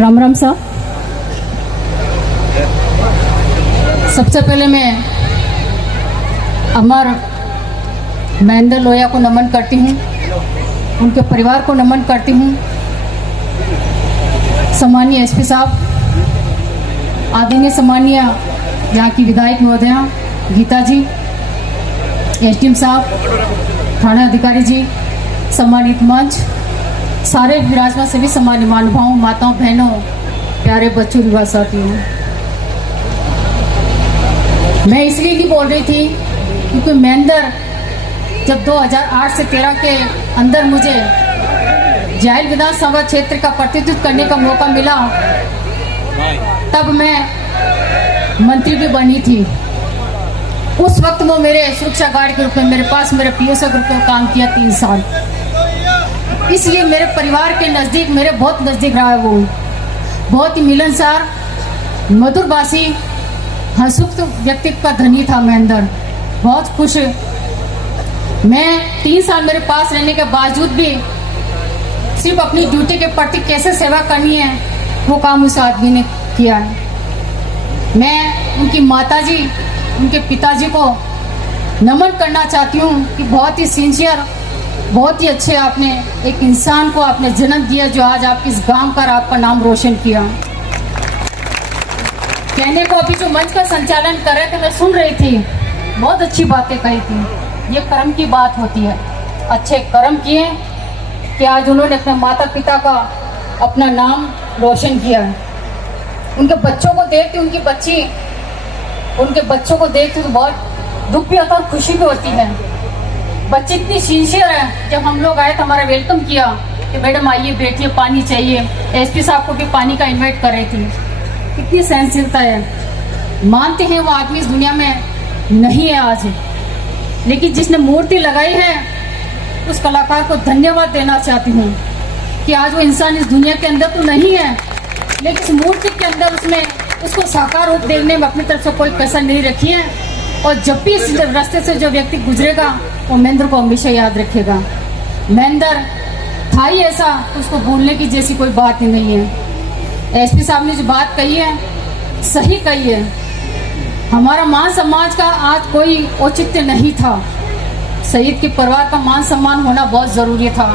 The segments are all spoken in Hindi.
राम राम साहब। सबसे पहले मैं अमर महेंद्र लोहिया को नमन करती हूँ, उनके परिवार को नमन करती हूँ। सम्मानीय एसपी साहब, आदरणीय सम्मानीय यहाँ की विधायक महोदया गीता जी, एसडीएम साहब, थाना अधिकारी जी, सम्मानित मंच, सारे विराजमान सभी सम्मानित महानुभावों, माताओं, बहनों, प्यारे बच्चों, युवा साथियों। मैं इसलिए नहीं बोल रही थी क्योंकि महेंद्र जब 2008 से 13 के अंदर मुझे जायल विधानसभा क्षेत्र का प्रतिनिधित्व करने का मौका मिला, तब मैं मंत्री भी बनी थी। उस वक्त वो मेरे सुरक्षा गार्ड के रूप में मेरे पास मेरे पीओ के रूप में काम किया 3 साल। इसलिए मेरे परिवार के नज़दीक, मेरे बहुत नज़दीक रहा है। वो बहुत ही मिलनसार, मधुरभाषी, हंसमुख व्यक्तित्व का धनी था महेंद्र। बहुत खुश। मैं 3 साल मेरे पास रहने के बावजूद भी सिर्फ अपनी ड्यूटी के प्रति कैसे सेवा करनी है वो काम उस आदमी ने किया है। मैं उनकी माताजी, उनके पिताजी को नमन करना चाहती हूँ कि बहुत ही सिंसियर, बहुत ही अच्छे आपने एक इंसान को आपने जन्म दिया जो आज आप इस गांव का, आपका नाम रोशन किया। कहने को अभी जो मंच का संचालन कर रहे थे मैं सुन रही थी, बहुत अच्छी बातें कही थी। ये कर्म की बात होती है। अच्छे कर्म किए कि आज उन्होंने अपने माता पिता का अपना नाम रोशन किया है। उनके बच्चों को देखते, उनके बच्चों को देखते तो बहुत दुख भी होता है, खुशी भी होती है। बच्चे इतनी सिंसियर है। जब हम लोग आए तो हमारा वेलकम किया कि मैडम आइए, बैठिए, पानी चाहिए। एसपी साहब को भी पानी का इनवाइट कर रही थी। कितनी सहनशीलता है। मानते हैं वो आदमी इस दुनिया में नहीं है आज, लेकिन जिसने मूर्ति लगाई है उस कलाकार को धन्यवाद देना चाहती हूँ कि आज वो इंसान इस दुनिया के अंदर तो नहीं है, लेकिन इस मूर्ति के अंदर उसको साकार रूप देने में अपनी तरफ से कोई कसर नहीं रखी है। और जब भी इस रास्ते से जो व्यक्ति गुजरेगा वो महेंद्र को हमेशा याद रखेगा। महेंद्र था ही ऐसा, उसको भूलने की जैसी कोई बात ही नहीं है। एसपी साहब ने जो बात कही है सही कही है। हमारा मान समाज का आज कोई औचित्य नहीं था। शहीद के परिवार का मान सम्मान होना बहुत जरूरी था,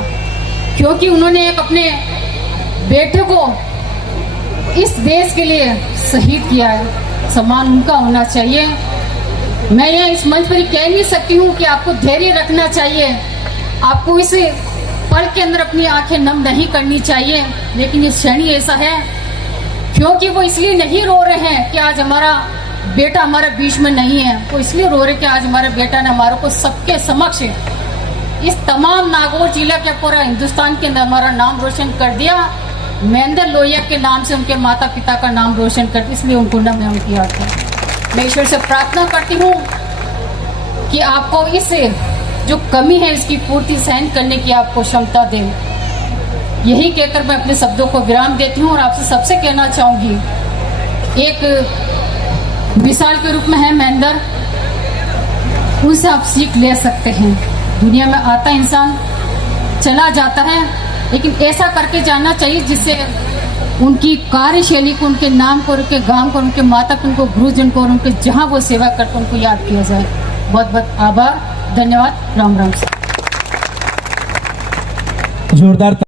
क्योंकि उन्होंने एक अपने बेटे को इस देश के लिए शहीद किया है। सम्मान उनका होना चाहिए। मैं ये इस मंच पर कह नहीं सकती हूँ कि आपको धैर्य रखना चाहिए, आपको इस पल के अंदर अपनी आंखें नम नहीं करनी चाहिए, लेकिन ये क्षण ही ऐसा है। क्योंकि वो इसलिए नहीं रो रहे हैं कि आज हमारा बेटा हमारे बीच में नहीं है, वो इसलिए रो रहे कि आज हमारे बेटा ने हमारे को सबके समक्ष इस तमाम नागौर जिला के पूरा हिंदुस्तान के अंदर हमारा नाम रोशन कर दिया। महेंद्र लोहिया के नाम से उनके माता पिता का नाम रोशन कर, इसलिए उनको नमन किया था। मैं ईश्वर से प्रार्थना करती हूँ कि आपको इस जो कमी है इसकी पूर्ति सहन करने की आपको क्षमता दे। यही कहकर मैं अपने शब्दों को विराम देती हूँ और आपसे सबसे कहना चाहूँगी, एक मिसाल के रूप में है महेंद्र, उनसे आप सीख ले सकते हैं। दुनिया में आता इंसान चला जाता है, लेकिन ऐसा करके जाना चाहिए जिससे उनकी कार्यशैली को, उनके नाम को, उनके गांव को, उनके माता पिता को, गुरुजन को और उनके जहां वो सेवा करते उनको याद किया जाए। बहुत बहुत आभार, धन्यवाद, राम राम। जोरदार